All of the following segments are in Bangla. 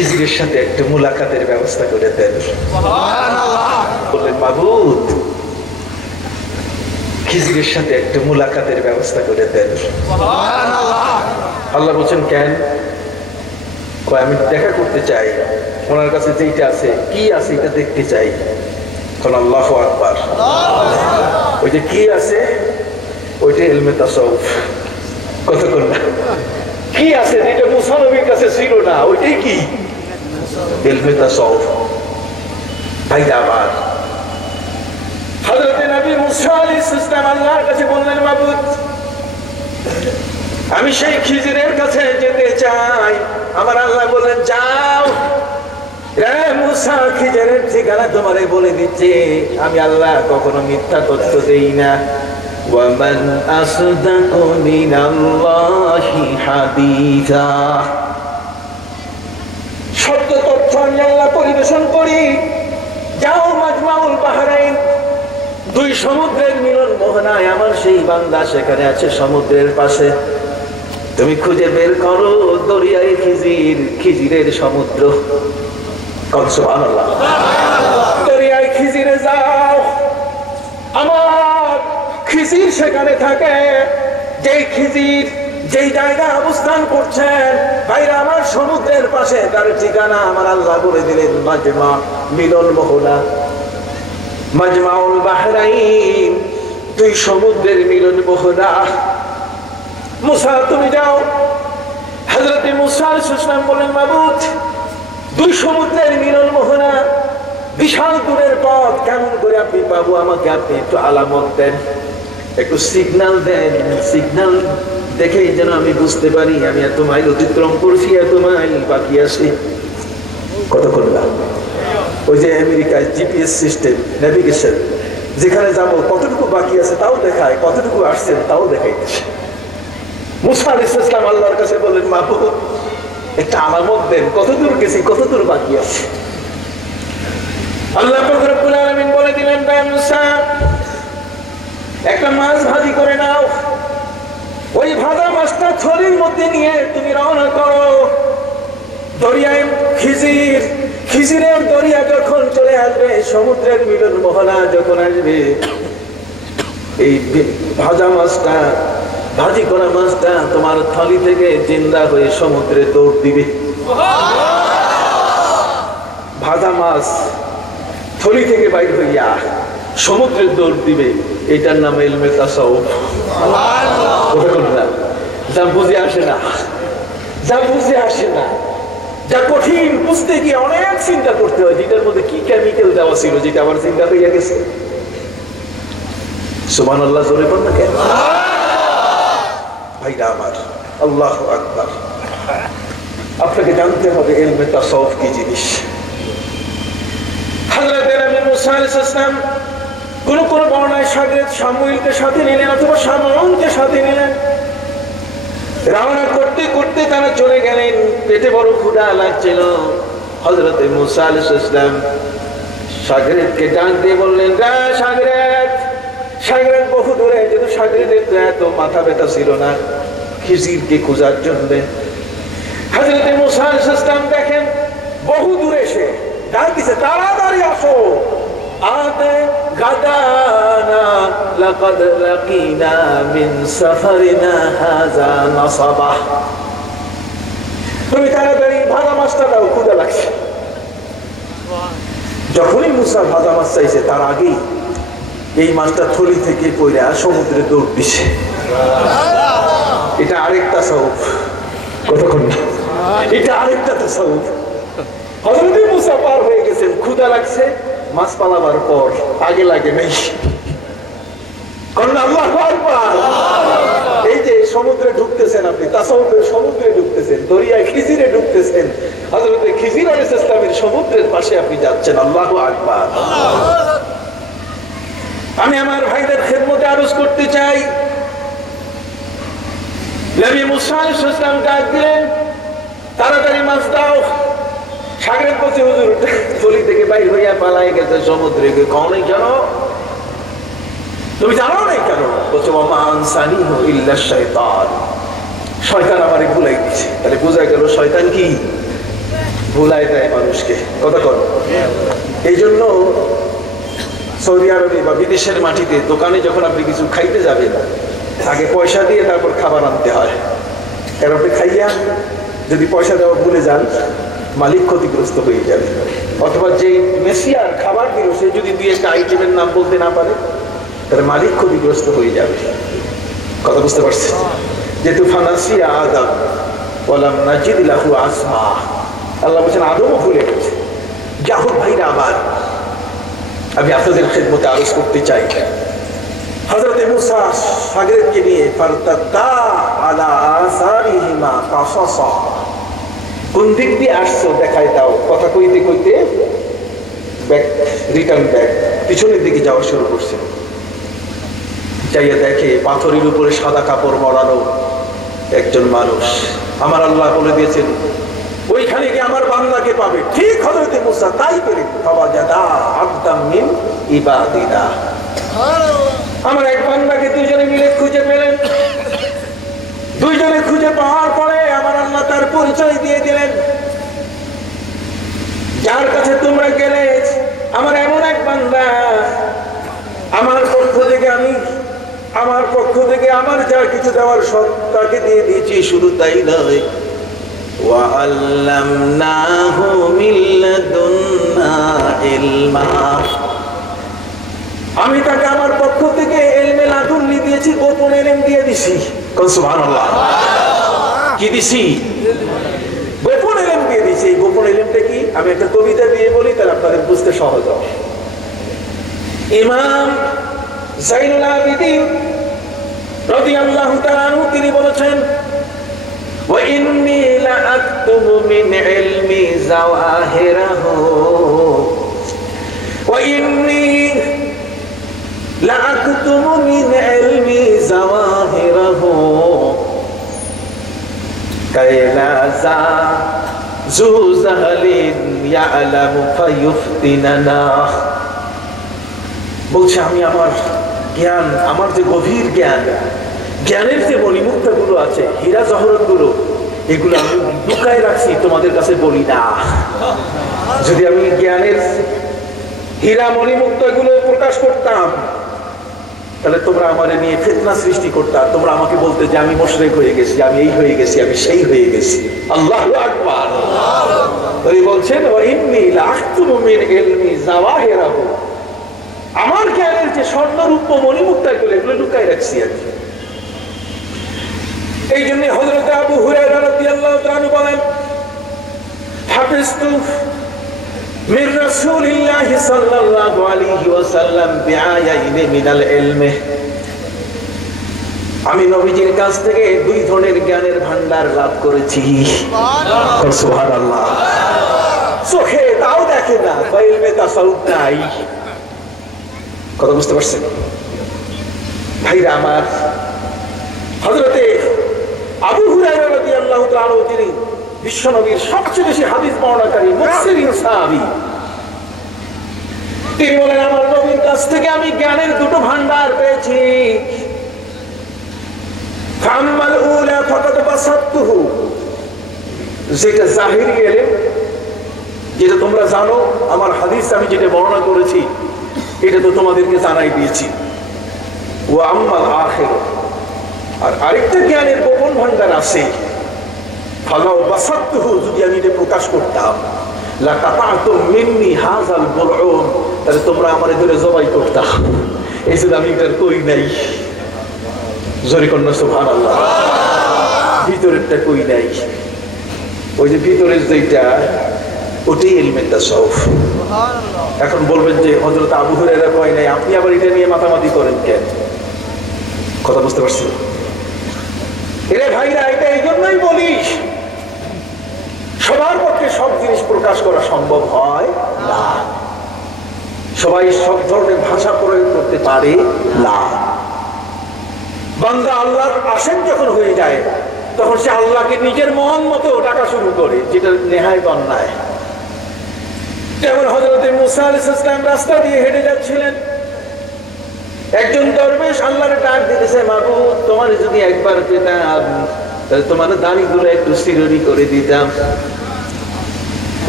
খিজিরের সাথে একটু মুলাকাতের ব্যবস্থা করে দেন। বললেন মাবুদ, খিজিরের সাথে একটু মুলাকাতের ব্যবস্থা করে দেন। আল্লাহ বলছেন কেন? আমি দেখা করতে চাই, ওনার কাছে যেটা আছে কি আছে এটা দেখতে চাই। আল্লাহু আকবার। ওই যে কি আছে ওইটা ইলমে তাসাউফ। কতক্ষণ না কি আছে যেটা মুসা নবীর কাছে ছিল না, ওইটাই কি ইলমে তাসাউফ। ভাইরা আমার, হযরত নবী মুসা আলাইহিস সালাম আল্লাহর কাছে বললেন মাবুদ, আমি সেই খিজিরের কাছে যেতে চাই। আমার আল্লাহ বললেন যাও রে মুসা, খিজিরের ঠিকানা তোমারে বলে দিচ্ছি। আমি আল্লাহ কখনো মিথ্যা তথ্য দেই না। ওয়ামান আসদাকু মিনাল্লাহি হাদিসা, সত্য তথ্য আমি আল্লাহ পরিবেশন করি। যাও মাজমাউল বাহরাইন, দুই সমুদ্রের মিলন মোহনায় আমার সেই বান্দা সেখানে আছে সমুদ্রের পাশে। তুমি খুঁজে বের করো দরিয়ায় খিজির, খিজিরের সমুদ্র। সুবহানাল্লাহ। দরিয়ায় খিজিরে যাও, আমার খিজির সেখানে থাকে। যেই খিজির যেই জায়গায় অবস্থান করছেন ভাইরা আমার সমুদ্রের পাশে, তার ঠিকানা আমার আল্লাহ বলে দিলেন মাজমা, মিলন মোহনা, মাজমাউল বাহরাইন, দুই সমুদ্রের মিলন মোহনা। মুসা তুমি যাও। হযরত মুসা আলাইহিস সালাম বলেন মাবুদ, দুই সমুদ্রের মিলন মোহনা, বিশাল দূরের পথ, কেমন করে আপনি পাবো? আমাকে আপনি একটু আলামত দেন, একটু সিগন্যাল দেন। সিগন্যাল দেখেই যেন আমি বুঝতে পারি আমি এত মাইল অতিক্রম করছি, এত মাইল বাকি আছে। কতক্ষণ না ওই যে আমেরিকায় জিপিএস সিস্টেম, নেভিগেশন, যেখানে যাবো কতটুকু বাকি আছে তাও দেখায়, কতটুকু আসছেন তাও দেখাইতেছে। মুসা আলাইহিস সালাম আল্লাহর কাছে বললেন মাবুদ, একটা আলামত দেন, কতদূর গেছি, কতদূর বাকি আছে। আল্লাহ পাক রব্বুল আলামিন বলে দিলেন হে মুসা, একটা মাছ ভাজি করে নাও। ওই ভাজা মাছটা থলির মধ্যে নিয়ে তুমি রওনা করো দরিয়ায় খিজির। খিজিরের দরিয়া যখন চলে আসবে, সমুদ্রের মিলন মোহনা যখন আসবে, এই ভাজা মাছটা, ভাজি করা মাছটা তোমার থলি থেকে জিন্দা হয়ে সমুদ্রে দৌড় দিবে। ভাজা মাছ থলি থেকে বাইর হইয়া সমুদ্রে দৌড় দিবে, এটার নাম ইলমে তাসাউফ। যা বুঝে আসে না, যা বুঝে আসে না, যা কঠিন, বুঝতে গিয়ে অনেক চিন্তা করতে হয়, যেটার মধ্যে কি কেমিক্যাল দেওয়া ছিল, যেটা আবার চিন্তা হইয়া গেছে। সুবহানাল্লাহ, জোরে পড় না কেন ভাইরা আমার? আল্লাহু আকবার। আপনাকে জানতে হবে ইলমে তাসাউফ কি জিনিস। হযরত নবী মুসা আলাইহিস সালাম কোন কোন বর্ণনায় শাগরেদ শামুইলকে সাথে নিলেন অথবা শামউনকে সাথে নিলেন। রওনা করতে করতে তারা চলে গেলেন। পেটে বড় ক্ষুধা লাগছিল। হযরত মুসা আলাইহিস সালাম শাগরেদকে ডাক দিয়ে বললেন, রে শাগরেদ। শাগরেদ বহু দূরে, যেহেতু শাগরেদের তো এত মাথা ব্যথা ছিল না খিজিরকে খোঁজার জন্য। হযরত মুসা আলাইহিস সালাম দেখেন বহু দূরে সে ডাক দিছে, তাড়াতাড়ি আসো। আতে গাদানা লাকাদ লাকিনা মিন সাফারিনা হাযা নাসাবা। তুমি তাড়াতাড়ি ভাজা মাছটা দাও, ক্ষুধা লাগছে। যখনই মুসা ভাজা মাছ চাইছে, তার আগেই এই মাছটা থলি থেকে পইরা সমুদ্রে দৌড় দিছে। এটা আরেকটা তাসাউফ। কতক্ষণ না, এটা আরেকটা তাসাউফ। হযরত মুসা পার হয়ে গেছেন, ক্ষুধা লাগছে, মাছ পালাবার পর আগে লাগে নাই। আল্লাহু আকবার। এই যে সমুদ্রে ঢুকতেছেন আপনি, তাসাউফের সমুদ্রে ঢুকতেছেন, দরিয়ায় খিজিরে ঢুকতেছেন, হযরত খিজির আলাইহিস সালামের সমুদ্রের পাশে আপনি যাচ্ছেন। আল্লাহু আকবার। আমি আমার ভাইদের খেদমতে আরজ করতে চাই, নবী মুসা আলাইহিস সালাম ডাক দিলেন, তাড়াতাড়ি মাছ দাও। সাগরের পথে হুজুর থলি থেকে বাইর হইয়া পালাই গেছে সমুদ্রে। কখনই জানো? তুমি জানো নাই কেন? বলছো মানসানিহু ইল্লা শাইতান, শয়তান আমারে ভুলাই দিয়েছে। তাহলে বোঝা গেল শয়তান কি? ভুলাই দেয় মানুষকে, কথা কর। এই জন্য সৌদি আরবে বা বিদেশের মাটিতে দোকানে যখন আপনি কিছু খাইতে যাবেন, আগে পয়সা দিয়ে তারপর খাবার আনতে হয়। এর আপনি খাইয়া যদি পয়সা দেওয়া ভুলে যান, মালিক ক্ষতিগ্রস্ত হয়ে যাবে। অথবা যে মেসিয়ার খাবার দিল সে যদি দুই একটা আইটেমের নাম বলতে না পারে, তাহলে মালিক ক্ষতিগ্রস্ত হয়ে যাবে। কথা বুঝতে পারছেন? যেহেতু ফানাসিয়া আদম ওয়ালাম নাজিদ লাহু আসমা, আল্লাহ বলছেন আদমও ভুলে গেছে। জাহুদ ভাইরা আমার, আমি আপনাদের খেদমতে আরজ করতে চাই, হযরত মুসা সাগরেদকে নিয়ে ফারতাদা আলা আসারিহিমা কাসাসা, কোন দিক দিয়ে আসছো দেখাই দাও, কথা কইতে কইতে ব্যাক, রিটার্ন ব্যাক, পিছনের দিকে যাওয়া শুরু করছে। যাইয়া দেখে পাথরের উপরে সাদা কাপড় মরানো একজন মানুষ। আমার আল্লাহ বলে দিয়েছেন ওইখানে গিয়ে আমার বান্দাকে পাবে। ঠিক হযরত মুসা তাই পেলেন, ফাওয়াজাদা আবদাম মিন ইবাদিনা, আমার এক বান্দাকে দুইজনে মিলে খুঁজে পেলেন। দুইজনে খুঁজে পাওয়ার পরে আমার আল্লাহ তার পরিচয় দিয়ে দিলেন, যার কাছে তোমরা গেলে আমার এমন এক বান্দা, আমার পক্ষ থেকে আমার যা কিছু দেওয়ার সব তাকে দিয়ে দিয়েছি। শুধু তাই নয়, ওয়াআল্লামনাহু মিন লাদুন্না ইলমা, আমি তাকে আমার পক্ষ থেকে ইলমে লাদুন্নি দিয়েছি, গোপন ইলম দিয়ে দিছি। সুবহানাল্লাহ, কি দিছি? গোপন ইলম দিয়ে দিছি। এই গোপন ইলমটা কি? আমি একটা কবিতা দিয়ে বলি, তাহলে আপনাদের বুঝতে সহজ হবে। ইমাম যাইনুল আবিদিন রাদিয়াল্লাহু তাআলা আনহু তিনি বলেছেন, ওয়া ইন্নী লা আকতুবু মিন ইলমি যাওয়াহিরাহু, ওয়া ইন্নী লা আকতুবু মিন ইলমি যাওয়াহিরাহু কাইলা যা যু জাহলিন ইয়ালামু ফায়ুফতিনানা। বলছে আমি আমার জ্ঞান, আমার যে গভীর জ্ঞান, জ্ঞানের যে মণিমুক্তা গুলো আছে, হীরা জহরত গুলো, এগুলো আমি লুকায় রাখছি, তোমাদের কাছে বলি না। যদি আমি জ্ঞানের হীরা মণিমুক্তা গুলো প্রকাশ করতাম, তাহলে তোমরা আমার নিয়ে ফিতনা সৃষ্টি করতাম। তোমরা আমাকে বলতে যে আমি মুশরিক হয়ে গেছি, আমি এই হয়ে গেছি, আমি সেই হয়ে গেছি। আল্লাহু আকবার। তিনি বলছেন, ওয়া ইন্নী লা আকতুবু মিন ইলমি যাওয়াহিরাহু, আমার জ্ঞানের যে স্বর্ণরূপ মণিমুক্তা গুলো, এগুলো লুকায় রাখছি আমি। এই জন্য হযরত আবু হুরায়রা রাদিয়াল্লাহু তাআলা বলেন, হাফিজতু মির রাসূলিল্লাহি সাল্লাল্লাহু আলাইহি ওয়াসাল্লাম বিআয়াইনি মিনাল ইলমি, আমি নবীজির কাছ থেকে দুই ধরনের জ্ঞানের ভান্ডার লাভ করেছি। সুবহানাল্লাহ। চোখে তাও দেখে না, ইলমে তাসাউফ নাই। কথা বুঝতে পারছেন ভাইরা আমার? হযরতে আবু হুরায়রা রাদিয়াল্লাহু তাআলা তিনি বিশ্বনবীর সবচেয়ে বেশি হাদিস বর্ণনাকারী মুফসিরিন সাহাবী। তিনি বলেন, আমার নবীর কাছ থেকে আমি জ্ঞানের দুটো ভান্ডার পেয়েছি। ফামাল উলা ফাকাদ বাসাতুহু, যেটা জাহিরি ইলম, যেটা তোমরা জানো, আমার হাদিস আমি যেটা বর্ণনা করেছি এটা তো তোমাদেরকে জানাই দিয়েছি। ওয়া আম্মাল আখির, আর আরেকটা জ্ঞানের গোপন ভান্ডার আছে। ফালাউ বাসাতুহু, যদি আমি এটা প্রকাশ করতাম, লা কাতাতুম মিন্নি হাযাল বুলউম, তাহলে তোমরা আমারে ধরে জবাই করতা। এই যে আমি এটা কই নাই, জোরে কন্যা সুবহানাল্লাহ। ভিতরেরটা কই নাই, ওই যে ভিতরের যেটা, ওটাই ইলমে তাসাউফ। এখন বলবেন যে হযরত আবু হুরায়রা কয় নাই, আপনি আবার এটা নিয়ে মাতামাতি করেন কেন? কথা বুঝতে পারছেন? এরে ভাইরা, এটা এই জন্যই বলিস, সবার পক্ষে সব জিনিস প্রকাশ করা সম্ভব হয় না, সবাই সব ধরনের ভাষা প্রয়োগ করতে পারে না। বান্দা আল্লাহর আশেক যখন হয়ে যায়, তখন সে আল্লাহকে নিজের মন মতো ডাকা শুরু করে, যেটা নেহায়েত অন্যায়। যেমন হযরত মুসা আলাইহিস সালাম রাস্তা দিয়ে হেঁটে যাচ্ছিলেন, একজন দরবেশ আল্লাহর ডাক দিতেছে, মাবুদ তোমার যদি একবার পেতাম তাহলে তোমার দাড়িগুলো একটু সিরনি করে দিতাম।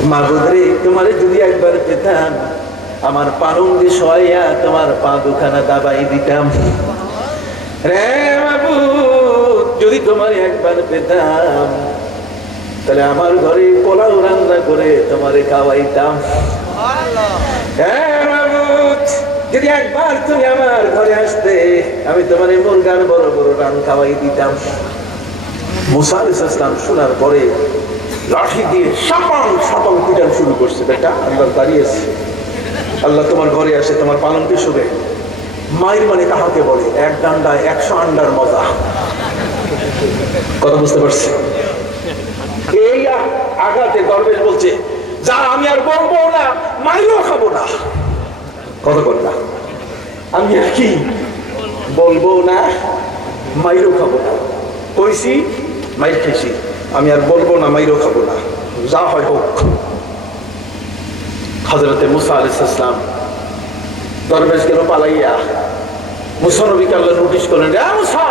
মাবুদ রে, তোমারে যদি একবার পেতাম, আমার পালঙ্গে শোয়া তোমার পা দুখানা দাবাই দিতাম। রে মাবুদ, যদি তোমারে একবার পেতাম, তাহলে আমার ঘরে পোলাও রান্না করে তোমারে খাওয়াইতাম। হ্যাঁ মাবুদ, যদি একবার তুমি আমার ঘরে আসতে, আমি তোমারে মুরগার বড় বড় রান খাওয়াই দিতাম। মুসা আলাইহিস সালাম শোনার পরে লাঠি দিয়ে সাপাং সাপাং পিটান শুরু করছে। বেটা, আল্লাহ দাঁড়িয়েছে, আল্লাহ তোমার ঘরে আসে, তোমার পালনকে শুবে। মায়ের মানে কাহাকে বলে? এক ডান্ডায় 100 আন্ডার মজা। কথা বুঝতে পারছি? এই আঘাতে দরবেশ বলছে, যা, আমি আর বলবো না, মাইরও খাবো না। কথা বল না, আমি আর কি বলবো না, মাইরও খাবো না। কইছি, মাইর খেয়েছি, আমি আর বলবো না, মাইরও খাবো না, যা হয় হোক। হযরতে মুসা আলাইহিস সালাম দরবেশ গেল পালাইয়া। মুসা নবীকে আল্লাহ নোটিশ করলেন, রে মুসা,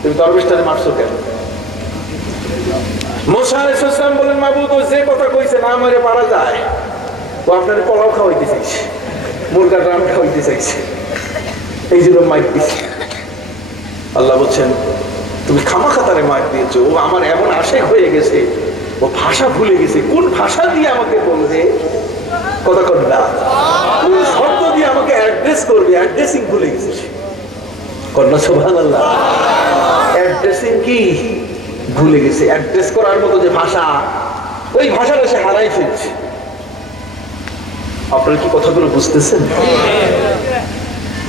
তুমি দরবেশটারে মারছো কেন? মুসা আলাইহিস সালাম বলেন, মাবুদ, ও যে কথা কইছে না আমারে পারা যায়, ও আপনার পোলাও খাওয়াইতে চাইছে, মুরগার রান খাওয়াইতে চাইছে, এই জন্য মাইর দিছে। আল্লাহ বলছেন, তুমি খামাখাতারে মার দিয়েছো, ও আমার এমন আশেক হয়ে গেছে, ও ভাষা ভুলে গেছে। কোন ভাষা দিয়ে আমাকে বলবে? কথা কর না, কোন শব্দ দিয়ে আমাকে অ্যাড্রেস করবে? অ্যাড্রেসিং ভুলে গেছে। কন্যা সুবহানাল্লাহ, অ্যাড্রেসিং কি ভুলে গেছে। অ্যাড্রেস করার মতো যে ভাষা, ওই ভাষাটা সে হারাই ফেলছে। আপনারা কি কথাগুলো বুঝতেছেন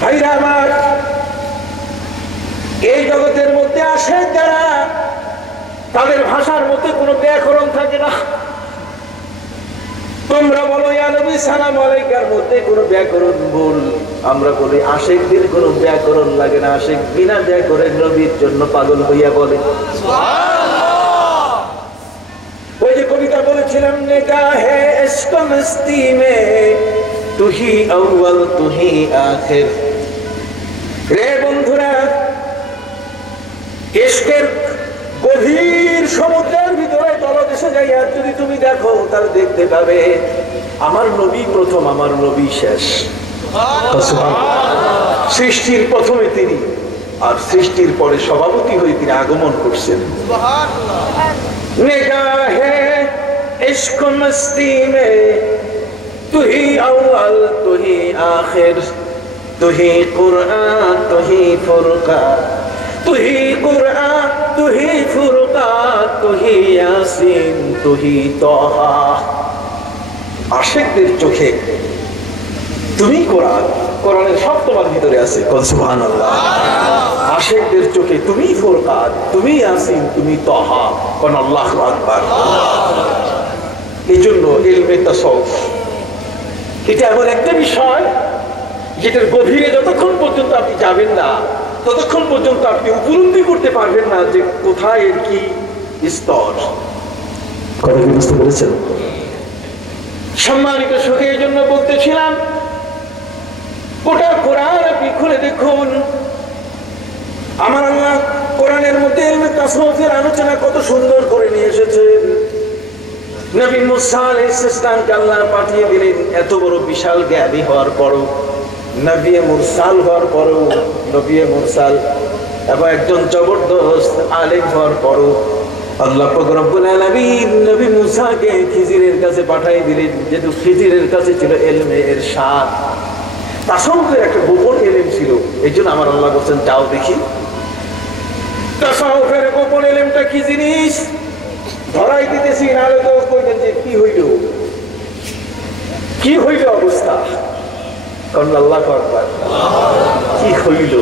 ভাইরা আমার? এই জগতের মধ্যে আসে যারা, তাদের ভাষার মধ্যে কোনো ব্যাকরণ থাকে না। তোমরা বলো ইয়া নবী সালাম আলাইকার মধ্যে কোনো ব্যাকরণ ভুল, আমরা বলি আশিকদের কোনো ব্যাকরণ লাগে না। আশিক বিনা ব্যাকরণে নবীর জন্য পাগল হইয়া বলে সুবহানাল্লাহ। ওই যে কবিতা বলেছিলাম, নিগাহে ইশক মস্তি মে তুহি আউয়াল তুহি আখির। রে বন্ধুরা, ইশকের গভীর সমুদ্রের ভিতরে তলদেশে যাইয়া যদি তুমি দেখো, তাহলে দেখতে পাবে আমার নবী প্রথম, আমার নবী শেষ। সৃষ্টির প্রথমে তিনি, আর সৃষ্টির পরে সভাপতি হয়ে তিনি আগমন করছেন। নিগাহে ইশক মস্তি মে তুহি আউয়াল তুহি আখির, তুহি কুরআন তুহি ফুরকান, তুহি কুরআন তুহি ফুরকান, তুহি ইয়াসিন তুহি তাহা। আশিকদের চোখে তুমি কোরআন, কোরআনের সব তোমার ভিতরে আছে। সুবহানাল্লাহ। আশিকদের চোখে তুমি ফুরকান, তুমি ইয়াসিন, তুমি তাহা। কোন আল্লাহু আকবার। এই জন্য ইলমে তাসাউফ এটা এমন একটা বিষয়, যেটার গভীরে যতক্ষণ পর্যন্ত আপনি যাবেন না, ততক্ষণ পর্যন্ত আপনি উপলব্ধি করতে পারবেন না যে কোথায় এর কি স্তর। কথা কি বুঝতে পেরেছেন? সম্মানিত সুখে এই জন্য বলতেছিলাম, গোটা কোরআন আপনি খুলে দেখুন, আমার আল্লাহ কোরআনের মধ্যে ইলমে তাসাউফের আলোচনা কত সুন্দর করে নিয়ে এসেছেন। নবী মুসা আলাইহিস সালামকে আল্লাহ পাঠিয়ে দিলেন, এত বড় বিশাল জ্ঞানী হওয়ার পরও, নবী মুরসাল হওয়ার পরও, নবী মুরসাল এবং একজন জবরদস্ত আলেম হওয়ার পরও আল্লাহ পাক রব্বুল আলামিন নবী মুসাকে খিজিরের কাছে পাঠিয়ে দিলেন, যেহেতু খিজিরের কাছে ছিল ইলমে ইরশাদ, তাসাউফের একটা গোপন ইলম ছিল। এই জন্য আমার আল্লাহ বলছেন, যাও দেখি তাসাউফের গোপন ইলমটা কি জিনিস, ধরাই দিতেছি, নাহলে তো কইবেন যে কি হইল, কি হইল অবস্থা। কারণ আল্লাহু আকবার, কি হইল।